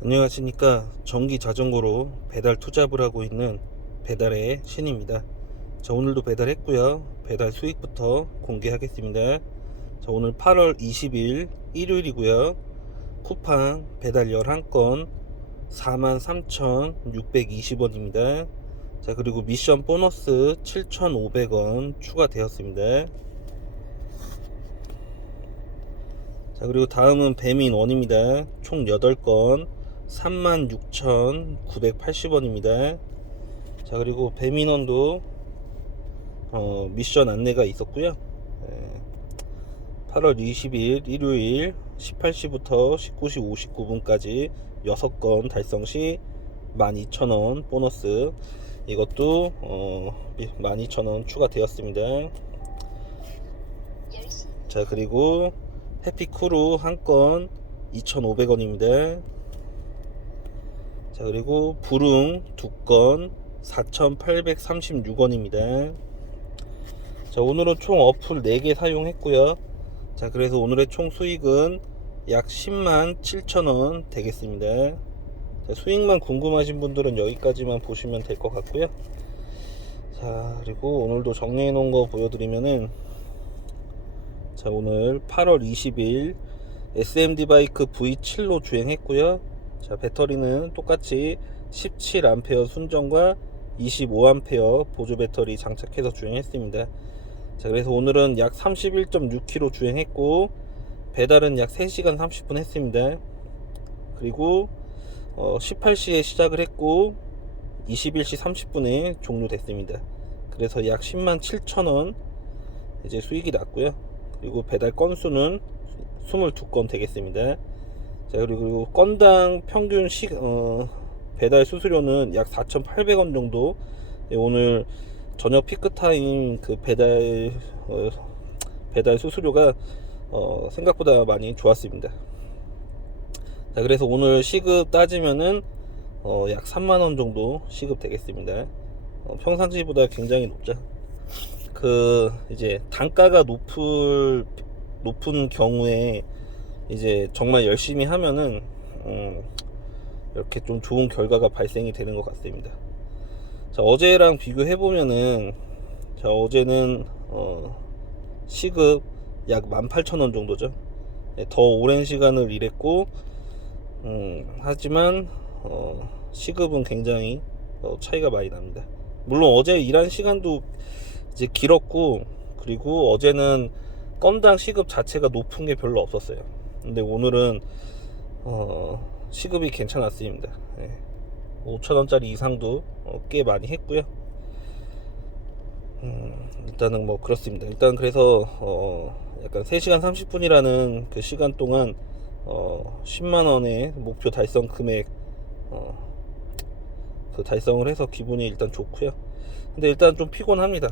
안녕하십니까. 전기 자전거로 배달 투잡을 하고 있는 배달의 신입니다. 자, 오늘도 배달했고요. 배달 수익부터 공개하겠습니다. 자, 오늘 8월 20일 일요일이고요. 쿠팡 배달 11건 43,620원입니다. 자, 그리고 미션 보너스 7,500원 추가되었습니다. 자, 그리고 다음은 배민원입니다. 총 8건 36,980원입니다. 자, 그리고 배민원도 미션 안내가 있었고요. 8월 20일 일요일 18시부터 19시 59분까지 6건 달성 시 12,000원 보너스, 이것도 12,000원 추가되었습니다. 자, 그리고 해피쿠루 한 건 2,500원입니다. 자, 그리고 부릉 두 건 4,836원입니다. 자, 오늘은 총 어플 4개 사용했고요. 자, 그래서 오늘의 총 수익은 약 10만 7천원 되겠습니다. 자, 수익만 궁금하신 분들은 여기까지만 보시면 될 것 같고요. 자, 그리고 오늘도 정리해 놓은 거 보여드리면은, 자, 오늘 8월 20일 SMD 바이크 V7로 주행했고요. 자, 배터리는 똑같이 17A 순정과 25A 보조 배터리 장착해서 주행했습니다. 자, 그래서 오늘은 약 31.6km 주행했고 배달은 약 3시간 30분 했습니다. 그리고 18시에 시작을 했고 21시 30분에 종료됐습니다. 그래서 약 10만 7천원 이제 수익이 났고요. 그리고 배달 건수는 22건 되겠습니다. 자, 그리고 건당 평균 배달 수수료는 약 4,800원 정도. 오늘 저녁 피크타임 그 배달 수수료가 생각보다 많이 좋았습니다. 자, 그래서 오늘 시급 따지면은 약 3만원 정도 시급 되겠습니다. 평상시보다 굉장히 높죠. 이제 단가가 높은 경우에 이제 정말 열심히 하면은 이렇게 좀 좋은 결과가 발생이 되는 것 같습니다. 자, 어제랑 비교해 보면은, 자, 어제는 시급 약 18,000원 정도죠. 더 오랜 시간을 일했고 하지만 시급은 굉장히 차이가 많이 납니다. 물론 어제 일한 시간도 이제 길었고, 그리고 어제는 건당 시급 자체가 높은 게 별로 없었어요. 근데 오늘은 시급이 괜찮았습니다. 5,000원짜리 이상도 꽤 많이 했고요. 일단은 뭐 그렇습니다. 일단 그래서 약간 3시간 30분이라는 그 시간 동안 10만원의 목표 달성 금액 그 달성을 해서 기분이 일단 좋고요. 근데 일단 좀 피곤합니다.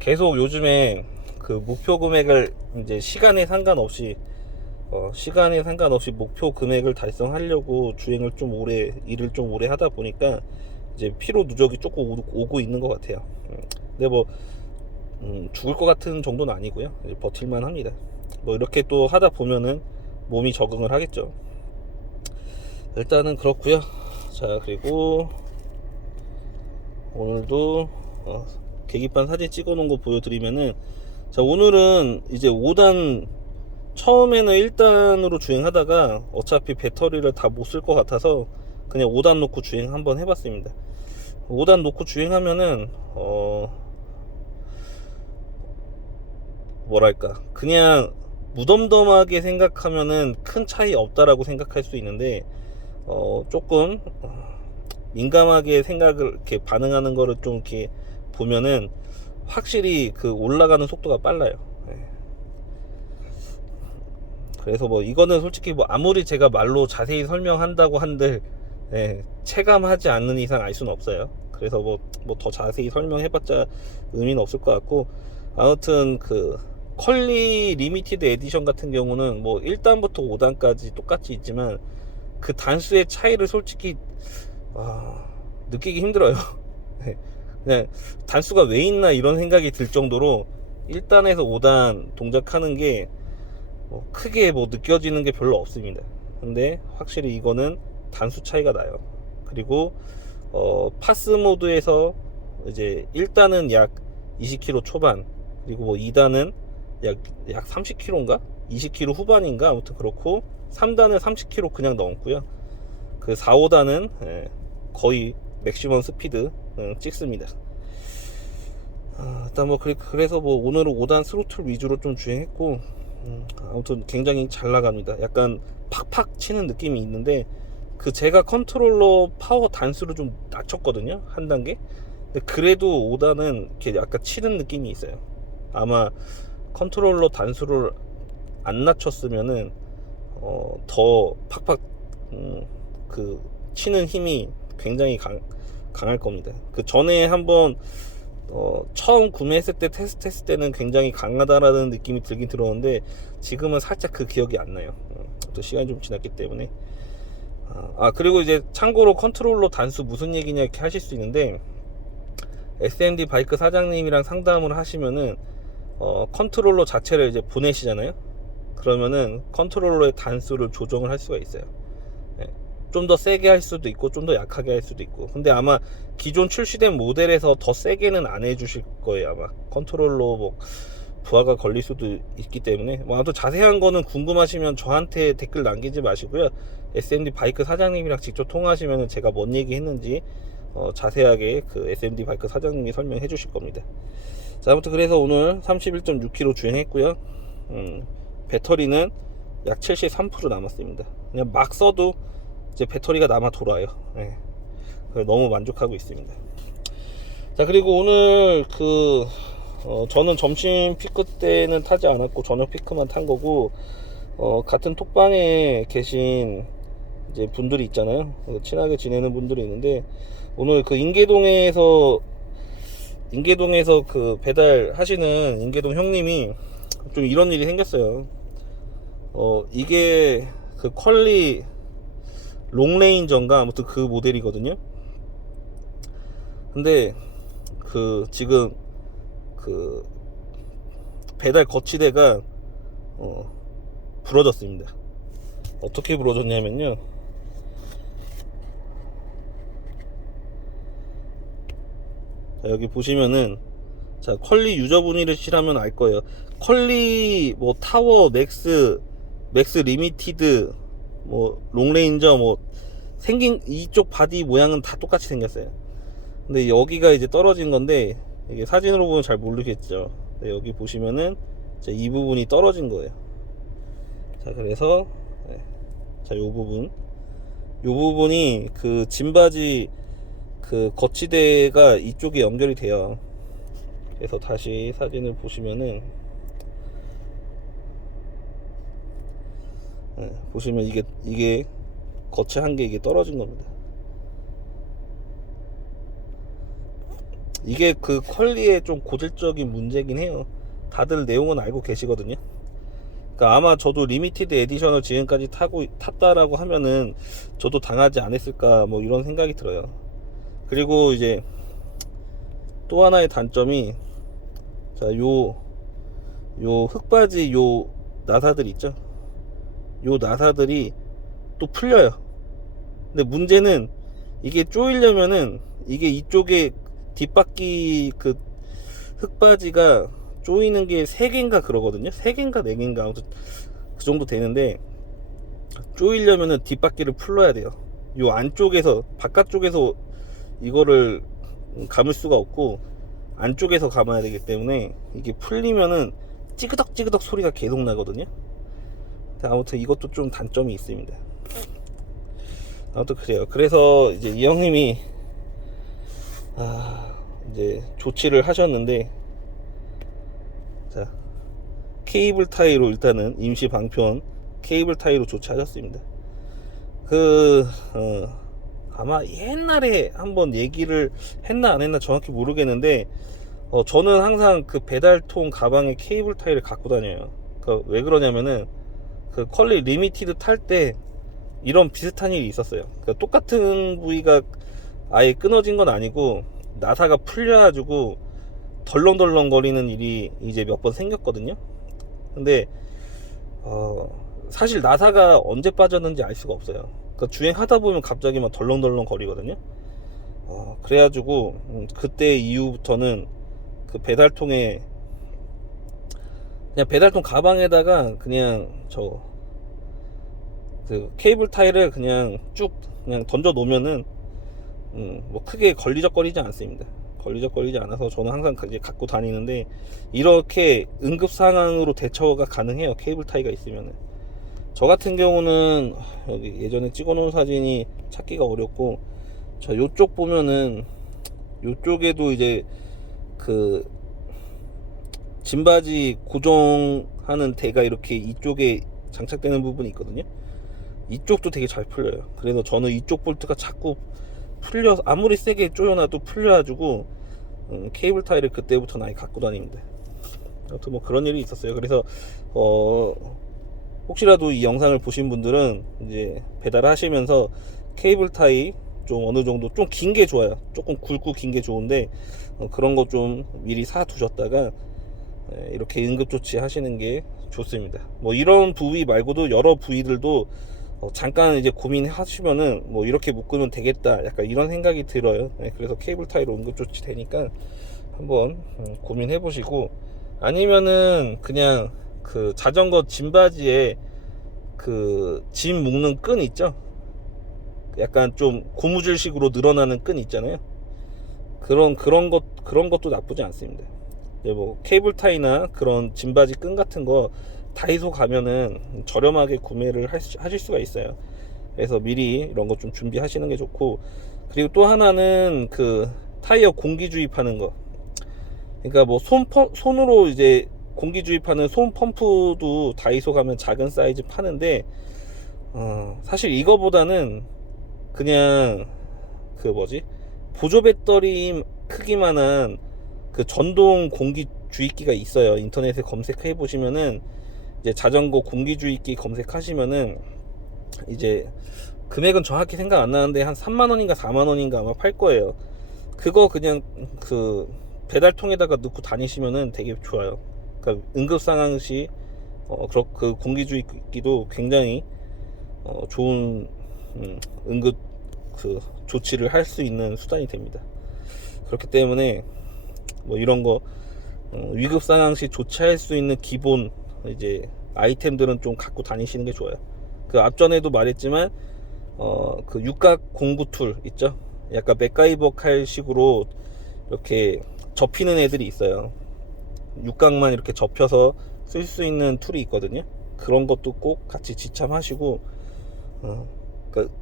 계속 요즘에 그 목표 금액을 이제 시간에 상관없이 목표 금액을 달성하려고 일을 좀 오래 하다 보니까 이제 피로 누적이 조금 오고 있는 것 같아요. 근데 뭐 죽을 것 같은 정도는 아니고요. 버틸만 합니다. 뭐 이렇게 또 하다 보면은 몸이 적응을 하겠죠. 일단은 그렇고요. 자, 그리고 오늘도 계기판 사진 찍어 놓은 거 보여드리면은, 자, 오늘은 이제 5단, 처음에는 1단으로 주행하다가 어차피 배터리를 다 못 쓸 것 같아서 그냥 5단 놓고 주행 한번 해봤습니다. 5단 놓고 주행하면은 뭐랄까, 그냥 무덤덤하게 생각하면은 큰 차이 없다라고 생각할 수 있는데 조금 민감하게 생각을 이렇게 반응하는 거를 좀 이렇게 보면은 확실히 그 올라가는 속도가 빨라요. 그래서 뭐 이거는 솔직히 뭐 아무리 제가 말로 자세히 설명한다고 한들 체감하지 않는 이상 알 수는 없어요. 그래서 뭐 더 자세히 설명해봤자 의미는 없을 것 같고, 아무튼 컬리 리미티드 에디션 같은 경우는 뭐 1단부터 5단까지 똑같이 있지만 그 단수의 차이를 솔직히 느끼기 힘들어요. 그냥 단수가 왜 있나 이런 생각이 들 정도로 1단에서 5단 동작하는 게 크게 뭐 느껴지는 게 별로 없습니다. 근데 확실히 이거는 단수 차이가 나요. 그리고 파스 모드에서 이제 1단은 약 20km 초반, 그리고 뭐 2단은 약 30km인가? 20km 후반인가? 아무튼 그렇고 3단은 30km 그냥 넘고요. 그 4, 5단은 거의 맥시멈 스피드 찍습니다. 일단 뭐 그래서 뭐 오늘은 5단 스로틀 위주로 좀 주행했고, 아무튼 굉장히 잘 나갑니다. 약간 팍팍 치는 느낌이 있는데, 그 제가 컨트롤러 파워 단수를 좀 낮췄거든요, 한 단계. 근데 그래도 5단은 이렇게 약간 치는 느낌이 있어요. 아마 컨트롤러 단수를 안 낮췄으면은 더 팍팍 그 치는 힘이 굉장히 강할 겁니다. 그 전에 한번 처음 구매했을 때 테스트했을 때는 굉장히 강하다라는 느낌이 들긴 들었는데, 지금은 살짝 그 기억이 안 나요. 또 시간이 좀 지났기 때문에. 그리고 이제 참고로 컨트롤러 단수 무슨 얘기냐 이렇게 하실 수 있는데, SMD 바이크 사장님이랑 상담을 하시면은 컨트롤러 자체를 이제 보내시잖아요. 그러면은 컨트롤러의 단수를 조정을 할 수가 있어요. 좀 더 세게 할 수도 있고 좀 더 약하게 할 수도 있고. 근데 아마 기존 출시된 모델에서 더 세게는 안 해주실 거예요. 아마 컨트롤러 뭐 부하가 걸릴 수도 있기 때문에. 뭐 아무튼 자세한 거는 궁금하시면 저한테 댓글 남기지 마시고요, SMD 바이크 사장님이랑 직접 통화하시면 제가 뭔 얘기 했는지 자세하게 그 SMD 바이크 사장님이 설명해 주실 겁니다. 자, 아무튼 그래서 오늘 31.6km 주행했고요. 배터리는 약 73% 남았습니다. 그냥 막 써도 이제 배터리가 남아 돌아요. 너무 만족하고 있습니다. 자, 그리고 오늘 저는 점심 피크 때는 타지 않았고 저녁 피크만 탄 거고, 같은 톡방에 계신 이제 분들이 있잖아요. 친하게 지내는 분들이 있는데, 오늘 그 인계동에서 그 배달 하시는 인계동 형님이 좀 이런 일이 생겼어요. 이게 그 퀄리 롱레인저인가 아무튼 그 모델이거든요. 근데 지금 배달 거치대가 부러졌습니다. 어떻게 부러졌냐면요, 자, 여기 보시면은, 자, 퀄리 유저분이시라면 알 거예요. 퀄리 뭐 타워 맥스 리미티드 뭐 롱레인저 뭐 생긴 이쪽 바디 모양은 다 똑같이 생겼어요. 근데 여기가 이제 떨어진 건데, 이게 사진으로 보면 잘 모르겠죠. 여기 보시면은 이 부분이 떨어진 거예요. 자, 그래서 자, 요 부분이 그 짐바지 그 거치대가 이쪽에 연결이 돼요. 그래서 다시 사진을 보시면은 보시면 이게 거치 한 개 이게 떨어진 겁니다. 이게 그 퀄리의 좀 고질적인 문제긴 해요. 다들 내용은 알고 계시거든요. 그러니까 아마 저도 리미티드 에디션을 지금까지 탔다라고 하면은 저도 당하지 않았을까 뭐 이런 생각이 들어요. 그리고 이제 또 하나의 단점이, 자, 요 흙바지 요 나사들 있죠. 요 나사들이 또 풀려요. 근데 문제는 이게 조이려면은 이게 이쪽에 뒷바퀴 그 흙바지가 조이는 게 3개인가 그러거든요. 3개인가 4개인가 아무튼 그 정도 되는데, 조이려면은 뒷바퀴를 풀러야 돼요. 요 안쪽에서 바깥쪽에서 이거를 감을 수가 없고 안쪽에서 감아야 되기 때문에 이게 풀리면은 찌그덕 소리가 계속 나거든요. 아무튼 이것도 좀 단점이 있습니다. 아무튼 그래요. 그래서 이제 이 형님이 이제 조치를 하셨는데, 자, 케이블 타이로 일단은 임시 방편 케이블 타이로 조치하셨습니다. 아마 옛날에 한번 얘기를 했나 안 했나 정확히 모르겠는데, 저는 항상 그 배달통 가방에 케이블 타이를 갖고 다녀요. 왜 그러냐면은 그 퀄리 리미티드 탈 때 이런 비슷한 일이 있었어요. 그러니까 똑같은 부위가 아예 끊어진 건 아니고 나사가 풀려가지고 덜렁덜렁 거리는 일이 이제 몇 번 생겼거든요. 근데 사실 나사가 언제 빠졌는지 알 수가 없어요. 그러니까 주행하다 보면 갑자기 막 덜렁덜렁 거리거든요. 그래가지고 그때 이후부터는 그 배달통에 그냥 배달통 가방에다가 그냥 저 그 케이블 타이를 그냥 쭉 그냥 던져 놓으면은 뭐 크게 걸리적거리지 않습니다. 걸리적거리지 않아서 저는 항상 이제 갖고 다니는데, 이렇게 응급 상황으로 대처가 가능해요. 케이블 타이가 있으면은. 저 같은 경우는 여기 예전에 찍어 놓은 사진이 찾기가 어렵고, 저 요쪽 보면은 요쪽에도 이제 그 짐바지 고정하는 대가 이렇게 이쪽에 장착되는 부분이 있거든요. 이쪽도 되게 잘 풀려요. 그래서 저는 이쪽 볼트가 자꾸 풀려서, 아무리 세게 조여놔도 풀려가지고 케이블 타이를 그때부터 많이 갖고 다닙니다. 아무튼 뭐 그런 일이 있었어요. 그래서 혹시라도 이 영상을 보신 분들은 이제 배달하시면서 케이블 타이 좀 어느 정도 좀 긴 게 좋아요. 조금 굵고 긴 게 좋은데 그런 거 좀 미리 사 두셨다가 이렇게 응급 조치 하시는 게 좋습니다. 뭐 이런 부위 말고도 여러 부위들도 잠깐 이제 고민하시면은 뭐 이렇게 묶으면 되겠다, 약간 이런 생각이 들어요. 그래서 케이블 타이로 응급 조치 되니까 한번 고민해 보시고, 아니면은 그냥 그 자전거 짐바지에 그 짐 묶는 끈 있죠, 약간 좀 고무줄식으로 늘어나는 끈 있잖아요. 그런 것도 나쁘지 않습니다. 뭐 케이블 타이나 그런 짐바지 끈 같은 거 다이소 가면은 저렴하게 구매를 하실 수가 있어요. 그래서 미리 이런 거 좀 준비하시는 게 좋고, 그리고 또 하나는 그 타이어 공기 주입하는 거. 그러니까 뭐 손으로 이제 공기 주입하는 손 펌프도 다이소 가면 작은 사이즈 파는데, 사실 이거보다는 그냥 그 뭐지, 보조 배터리 크기만한 그 전동 공기 주입기가 있어요. 인터넷에 검색해 보시면은 이제 자전거 공기 주입기 검색하시면은 이제 금액은 정확히 생각 안 나는데 한 3만원인가 4만원인가 아마 팔 거예요. 그거 그냥 그 배달통에다가 넣고 다니시면은 되게 좋아요. 그러니까 응급 상황 시 그 공기 주입기도 굉장히 좋은 응급 그 조치를 할 수 있는 수단이 됩니다. 그렇기 때문에 뭐 이런 거 위급 상황 시 조치할 수 있는 기본 이제 아이템들은 좀 갖고 다니시는 게 좋아요. 그 앞전에도 말했지만 그 육각 공구 툴 있죠, 약간 맥가이버 칼 식으로 이렇게 접히는 애들이 있어요. 육각만 이렇게 접혀서 쓸 수 있는 툴이 있거든요. 그런 것도 꼭 같이 지참하시고, 그러니까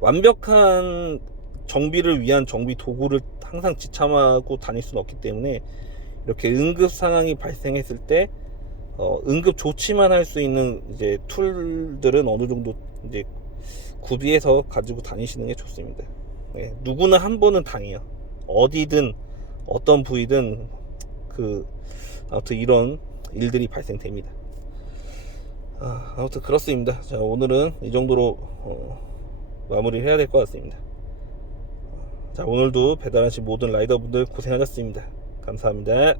완벽한 정비를 위한 정비 도구를 항상 지참하고 다닐 수는 없기 때문에, 이렇게 응급 상황이 발생했을 때 응급 조치만 할 수 있는 이제 툴들은 어느 정도 이제 구비해서 가지고 다니시는 게 좋습니다. 누구나 한 번은 당해요. 어디든 어떤 부위든 아무튼 이런 일들이 발생됩니다. 아무튼 그렇습니다. 자, 오늘은 이 정도로 마무리를 해야 될 것 같습니다. 자, 오늘도 배달하신 모든 라이더분들 고생하셨습니다. 감사합니다.